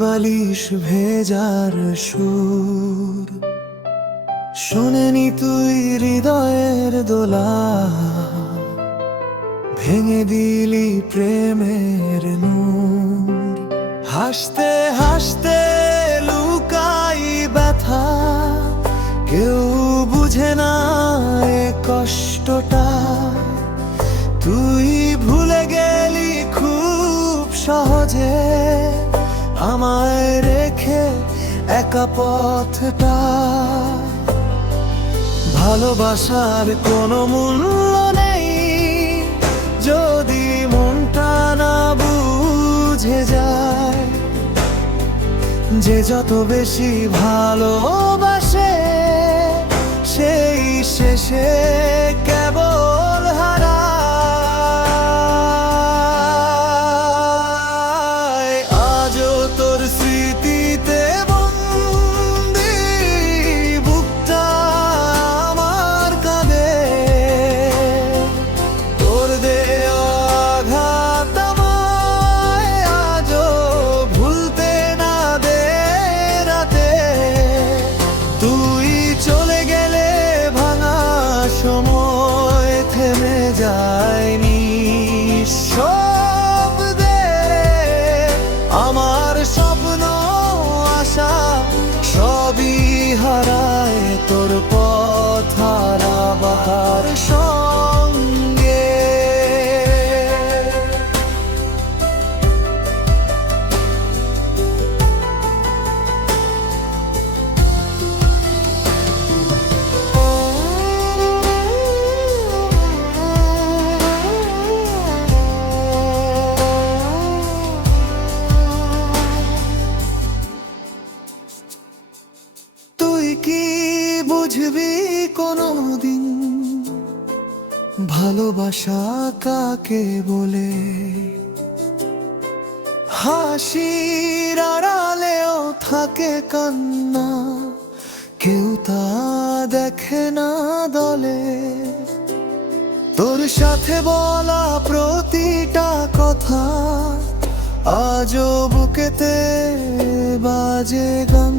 বালিশ ভেজার সুর শোনেনি তুই হৃদয়ের দোলা, ভেঙে দিলি প্রেমের নূর। হাসতে হাসতে লুকাই ব্যথা, কেউ বুঝে না এ কষ্টটা। তুই ভুলে গেলি খুব সহজে আমায় রেখে একা পথটা। ভালোবাসার কোনো মূল্য নেই যদি মনটা না বুঝে যায়। যে যত বেশি ভালোবাসে সেই শেষে কেবল হারায়। আজও তোর স্মৃতিতে বন্দি বুকটা আমার কাঁদে। তোর দেয়া আঘাত আমায় আজও ভুলতে না দে রাতে। তুই চলে গেলে ভাঙা সময় থেমে যায়নি শব্দে। আমার স্বপ্ন আশা সবই হারায় তোর পথ হারাবার সঙ্গে। তুই কি বুঝবি কোনোদিন ভালোবাসা কাকে বলে? হাসির আড়ালেও থাকে কান্না, কেউ তা দেখে না দলে। তোর সাথে বলা প্রতিটা কথা আজও বুকেতে বাজে গান।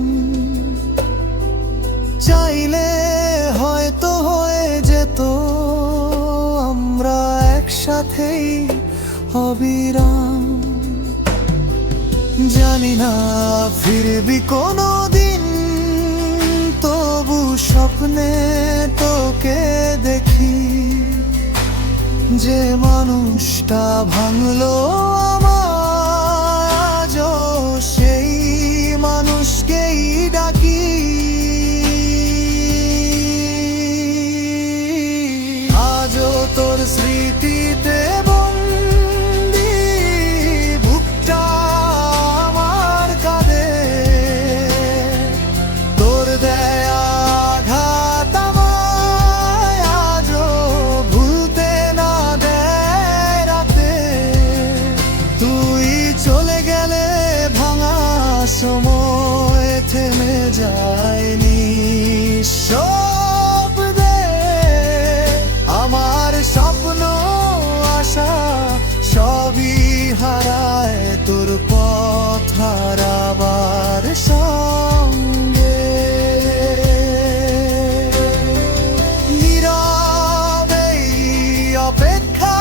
চাইলে হয়তো হয়ে যেত আমরা একসাথেই অবিরাম। জানি না ফিরবি কোনোদিন, তবু স্বপ্নে তোকে দেখি। যে মানুষটা ভাঙলো আমায় আজও সেই মানুষকেই ডাকি। আজও তোর স্মৃতিতে বন্দি বুকটা আমার কাঁদে। তোর দেয়া আঘাত আমায় আজও ভুলতে না দেয় রাতে। তুই চলে গেলে ভাঙা সময় থেমে যায়নি শব্দে। আমার স্বপ্ন আশা সবই হারায় তোর পথ হারাবার সঙ্গে। নীরবেই অপেক্ষা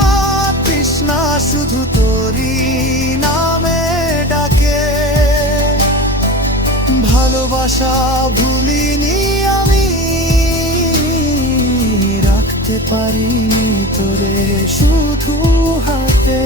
তৃষ্ণা শুধু তোরই নামে ডাকে। ভালোবাসা ভুলিনি আমি, রাখতে পারি তোরে শুধু হাতে।